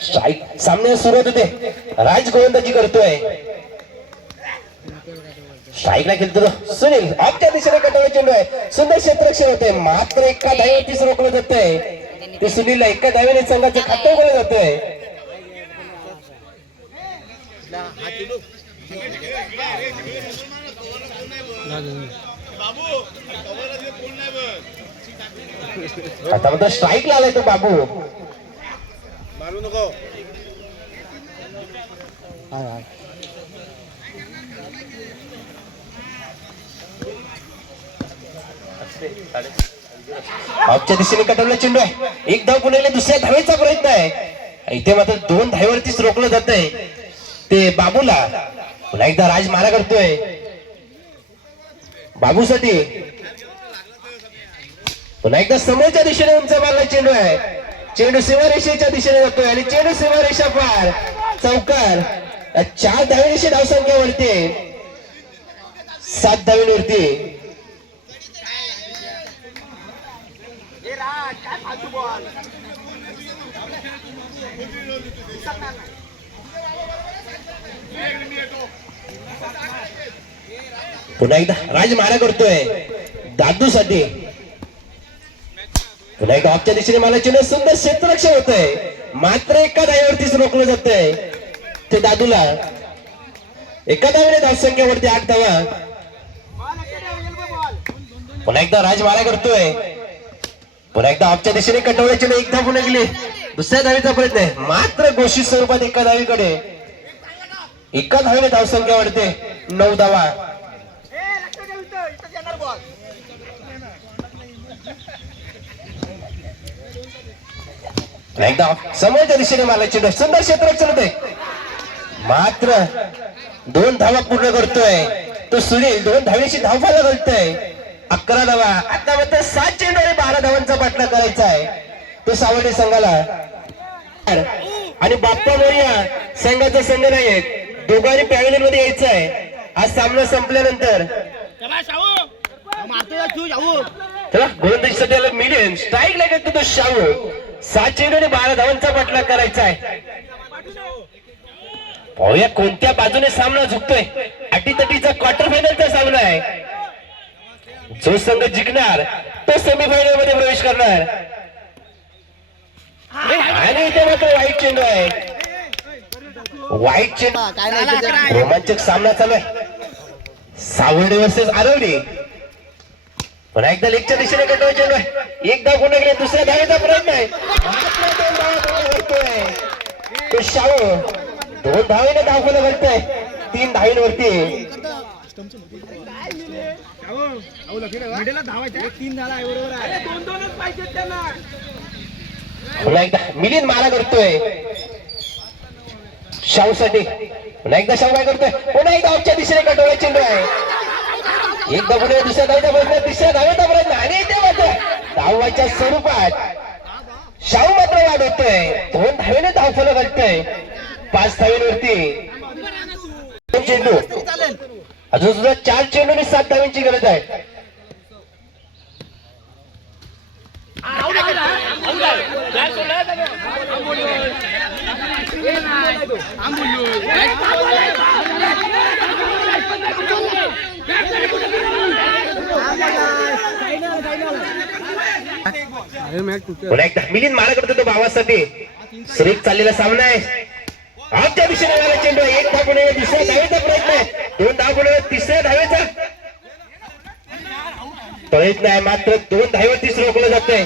Strike सामने सुरुवात होते. राज गोलंदाजी करतोय. स्ट्राईकला खेळतो तो सुनील. ऑफच्या दिशेने कटवला चेंडू आहे. सुंदर क्षेत्ररक्षण होते. मात्र एका धावेवरतीच रोखलं जातंय. ते सुनीलला एका धावेने संघाचं खातं उघडलं जातंय. आता म्हणतो स्ट्राईकला आलाय तो बाबू. मारू नको. ऑफच्या दिशेने कटवला चेंडू आहे. एक धाव पुण्याला दुसऱ्या धावेचा प्रयत्न आहे. इथे मात्र 2 धावेवरतीच रोखलं जात आहे. ते बाबूला पुन्हा एकदा राज मारा करतोय. बाबूसाठी पुन्हा एकदा समोरच्या दिशेने उंच मारला चेंडू आहे. चेंडू सीमारेषेच्या दिशेने जातोय आणि चेंडू सीमारेषा पार. चौकार. 4 धावेची धावसंख्या वरती. 7 धावेवरती. पुन्हा एकदा राज मारा करतोय दादू साठी. पुन्हा एकदा ऑफच्या दिशेने मला चेंडू. सुंदर क्षेत्ररक्षण होतंय. मात्र एका धावेवरतीच रोखलं जातंय. ते दादूला एका धावेने धावसंख्येवरती 8 धावा. पुन्हा एकदा राज मारा करतोय. पुन्हा एकदा ऑफच्या दिशेने कटवला चेंडू. एक धाव पुन्हा गेली. दुसऱ्या धावेचा प्रयत्न आहे. मात्र घोषित स्वरूपात एका धावेकडे. एका धावेने धावसंख्या वाढते. 9 धावा. एकदा समोरच्या दिशेने मारला चेंडू. सुंदर क्षेत्ररक्षण होते. मात्र 2 धावा पूर्ण करतोय तो सुनील. 2 धावेची धावफलक घालतोय. 11 धावा. आता मात्र 7 चेंडू आणि 12 धावांचा पाठला करायचा आहे तो सावंडी संघाला. आणि बाप्पा मोरिया संघाचा संघ नाहीये. दोघांनी पॅव्हिलियन मध्ये यायचं आहे आज सामना संपल्यानंतर. चला गोलंदाजीसाठी आला मिलियन. स्ट्राईक लागत तो शाहू. 7 चेंडू आणि 12 धावांचा पाठलाग करायचा आहे. पाहूया कोणत्या बाजूने सामना झुकतोय. अटीतटीचा क्वार्टर फायनलचा सामना आहे. जो संघ जिंकणार तो सेमीफायनल मध्ये प्रवेश करणार. आणि इथे मात्र वाईट चेंडू आहे. वाईट चेंडू. रोमांचक सामना चालू आहे. सावर्डे वर्सेस आरवडी. पुन्हा एकदा लेगच्या दिशेने कटवा चेंडू आहे. एक धाव पुन्हा गेले. दुसऱ्या धावेचा प्रयत्न आहे. तो शाहू 2 धावेने धावफलक घालतोय. 3 धावेवरती. पुन्हा एकदा मिलिंद मारा करतोय शाहू साठी. पुन्हा एकदा शाहू काय करतोय. पुन्हा एकदा ऑफच्या दिशेने कटवला चेंडू आहे. एकदा पुढे दुसऱ्या धावेचा प्रयत्न. तिसऱ्या धावेचा प्रयत्न. आणि ते मात्र धावाच्या स्वरूपात शाहू मात्र वाढवतोय. 2 धावेने धावफलक घालतोय. 5 धावेवरती. चेंडू अजून सुद्धा 4 चेंडू आणि 7 धावांची गरज आहे. पुन्हा एकदा मिलिंद मारा करतो तो भावासाठी. सुरेख चाललेला सामना आहे. ऑफच्या दिशेने आला चेंडू. 1 धाव पुढे. दुसऱ्या धावेचा प्रयत्न आहे. 2 धाव पुढे. तिसऱ्या धावेचा प्रयत्न आहे. मात्र 2 धावेवरतीच रोखलं जातंय.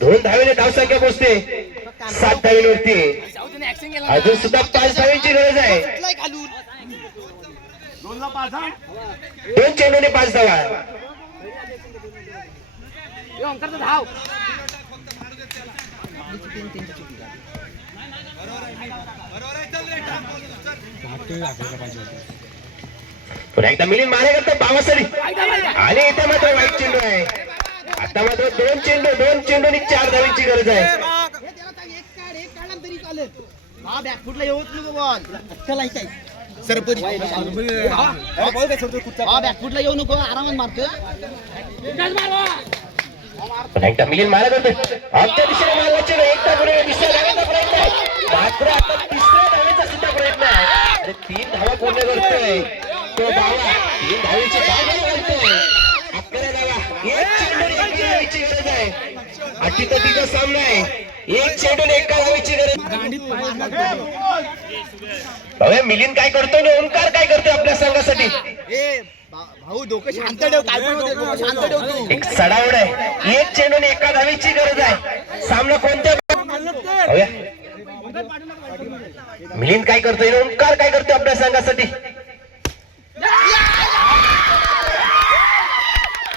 2 धावेने धावसंख्या पोहोचते 7 धावेवरती. अजून सुद्धा 5 धावेची गरज आहे. 2 चेंडू आणि 5 धावा. पुन्हा एकदा मिलिंद मारे करतो बावासाठी. आणि इथे मात्र वाईट चेंडू आहे. आता मात्र 2 चेंडू आणि 4 धावांची गरज आहे. बॅकफुटला येऊ नको आरामात मारतोय पुन्हा एकदा मिलिंद मारा करतोय आपल्या दिशेने मारण्याचे एकटा पुढे दुसऱ्या धावेचा प्रयत्न आहे मात्र आता तिसऱ्या धावेचा सुद्धा प्रयत्न आहे आणि 3 धावा पूर्ण करतोय तो धावा 3 धावेची धावा घालतोय 11 धावा एक चेंडून एका धावेची गरज आहे अटीतटीचा सामना आहे एक चेंडून एका धावेची गरज भाऊ मिलिंद काय करतोय आणि ओंकार काय करतोय आपल्या संघासाठी भाऊ डोकं शांत ठेव काय पण होते डोकं शांत ठेव तू एक सडावड आहे एक चेंडून एका धावेची गरज आहे सामना कोणत्या भाऊया मिलिंद काय करतोय आणि ओंकार काय करतोय आपल्या संघासाठी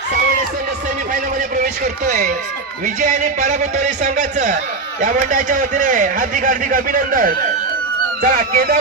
सावळे संघ सेमीफायनल मध्ये प्रवेश करतोय विजय आणि पराभूत दोन्ही संघाचं या मंडळाच्या वतीने हार्दिक हार्दिक अभिनंदन चला केदार